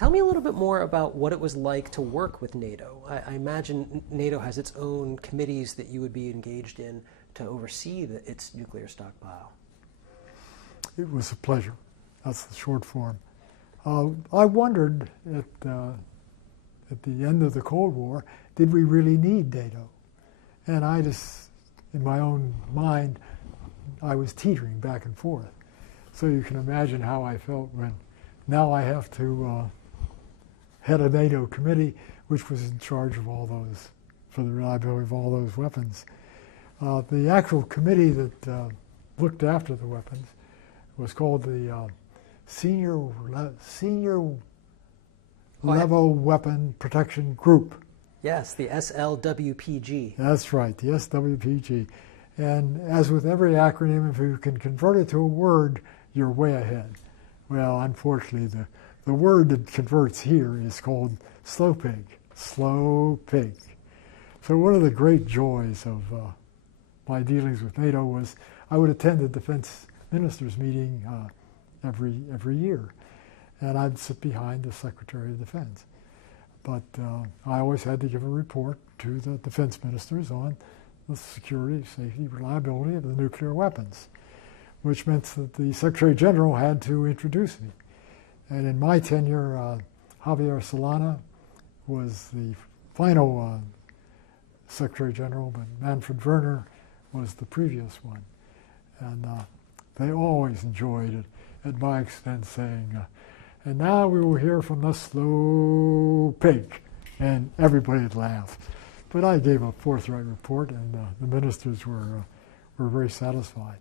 Tell me a little bit more about what it was like to work with NATO. I imagine NATO has its own committees that you would be engaged in to oversee its nuclear stockpile. It was a pleasure. That's the short form. I wondered at the end of the Cold War, did we really need NATO? And I just, in my own mind, I was teetering back and forth. So you can imagine how I felt when now I have to head a NATO committee, which was in charge of all those, for the reliability of all those weapons. The actual committee that looked after the weapons was called the Senior Level Weapon Protection Group. Yes, the SLWPG. That's right, the SWPG. And as with every acronym, if you can convert it to a word, you're way ahead. Well, unfortunately, the word that converts here is called slow pig. Slow pig. So one of the great joys of my dealings with NATO was I would attend the defense ministers meeting every year, and I'd sit behind the Secretary of Defense. But I always had to give a report to the defense ministers on the security, safety, reliability of the nuclear weapons, which meant that the Secretary General had to introduce me. And in my tenure, Javier Solana was the final Secretary General, but Manfred Werner was the previous one. And they always enjoyed it at my expense, saying, and now we will hear from the slow pig. And everybody would laugh. But I gave a forthright report, and the ministers were very satisfied.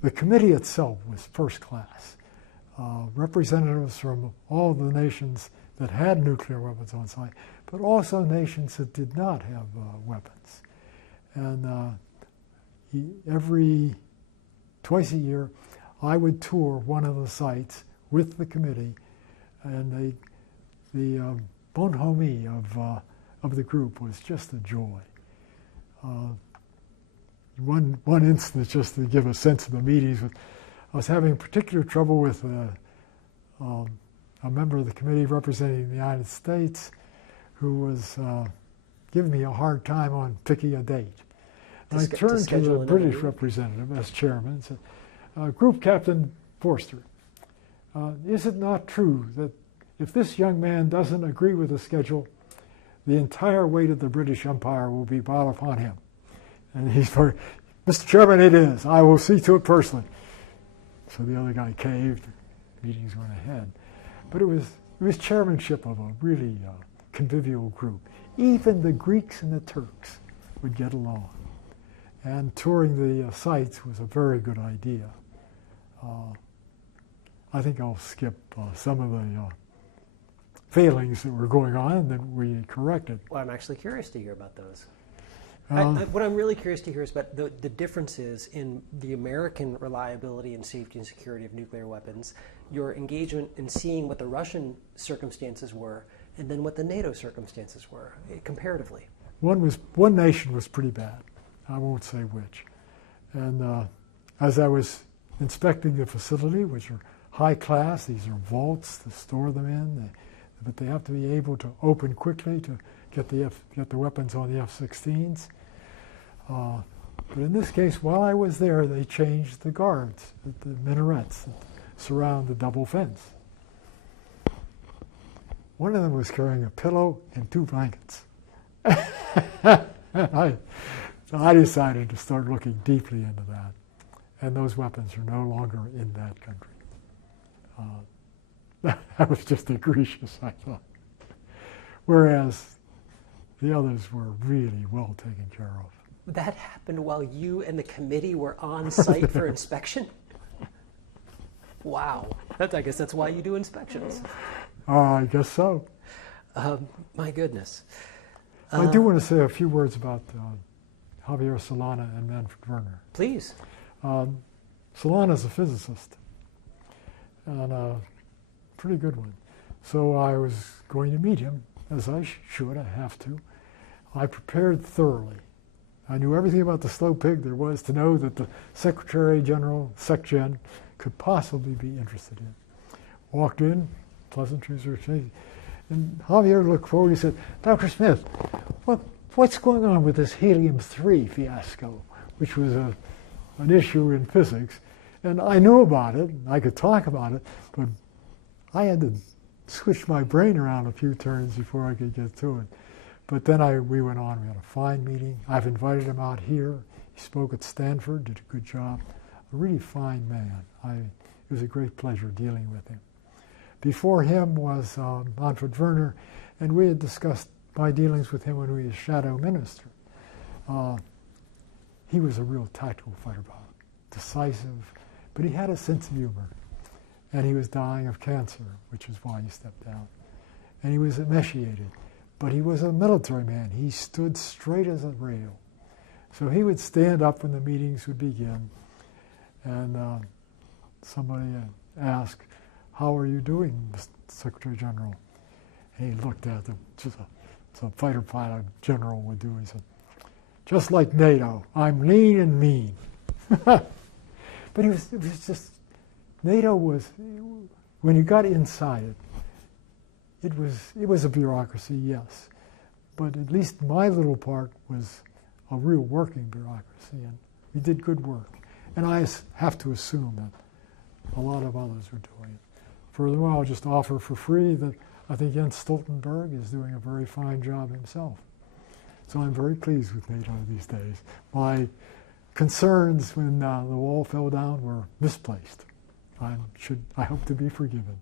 The committee itself was first class. Representatives from all the nations that had nuclear weapons on site, but also nations that did not have weapons. And twice a year, I would tour one of the sites with the committee, and the bonhomie of the group was just a joy. One instance, just to give a sense of the meetings, I was having particular trouble with a member of the committee representing the United States who was giving me a hard time on picking a date. And I turned to the British representative as chairman and said, Group Captain Forster, is it not true that if this young man doesn't agree with the schedule, the entire weight of the British Empire will be brought upon him? And he's very, Mr. Chairman, it is. I will see to it personally. So the other guy caved. Meetings went ahead. But it was chairmanship of a really convivial group. Even the Greeks and the Turks would get along. And touring the sites was a very good idea. I think I'll skip some of the failings that were going on that we corrected. Well, I'm actually curious to hear about those. What I'm really curious to hear is about the differences in the American reliability and safety and security of nuclear weapons, your engagement in seeing what the Russian circumstances were, and then what the NATO circumstances were, comparatively. One nation was pretty bad. I won't say which. And as I was inspecting the facility, which are high class, these are vaults to store them in, but they have to be able to open quickly to get the weapons on the F-16s. But in this case, while I was there, they changed the guards at the minarets that surround the double fence. One of them was carrying a pillow and 2 blankets. So I decided to start looking deeply into that. And those weapons are no longer in that country. That was just egregious, I thought. Whereas the others were really well taken care of. That happened while you and the committee were on site for inspection? Wow. I guess that's why you do inspections. I guess so. My goodness. I do want to say a few words about Javier Solana and Manfred Werner. Please. Solana's a physicist, and a pretty good one. So I was going to meet him, as I should, I have to. I prepared thoroughly. I knew everything about the slow pig there was to know that the Secretary General, SecGen, could possibly be interested in. Walked in, pleasantries were changed. And Javier looked forward, he said, Dr. Smith, what's going on with this helium-3 fiasco, which was an issue in physics? And I knew about it, I could talk about it, but I had to switch my brain around a few turns before I could get to it. But then we went on, we had a fine meeting. I've invited him out here. He spoke at Stanford, did a good job. A really fine man. It was a great pleasure dealing with him. Before him was Manfred Werner, and we had discussed my dealings with him when he was shadow minister. He was a real tactical fighter pilot, decisive, but he had a sense of humor. And he was dying of cancer, which is why he stepped down. And he was emaciated, but he was a military man. He stood straight as a rail. So he would stand up when the meetings would begin, and somebody asked, how are you doing, Mr. Secretary General? And he looked at them, just a fighter pilot general would do. He said, just like NATO, I'm lean and mean. But it was just, NATO was, when you got inside it was a bureaucracy, yes. But at least my little part was a real working bureaucracy, and we did good work. And I have to assume that a lot of others were doing it. Furthermore, I'll just offer for free that I think Jens Stoltenberg is doing a very fine job himself. So I'm very pleased with NATO these days. My concerns when the wall fell down were misplaced. I hope to be forgiven.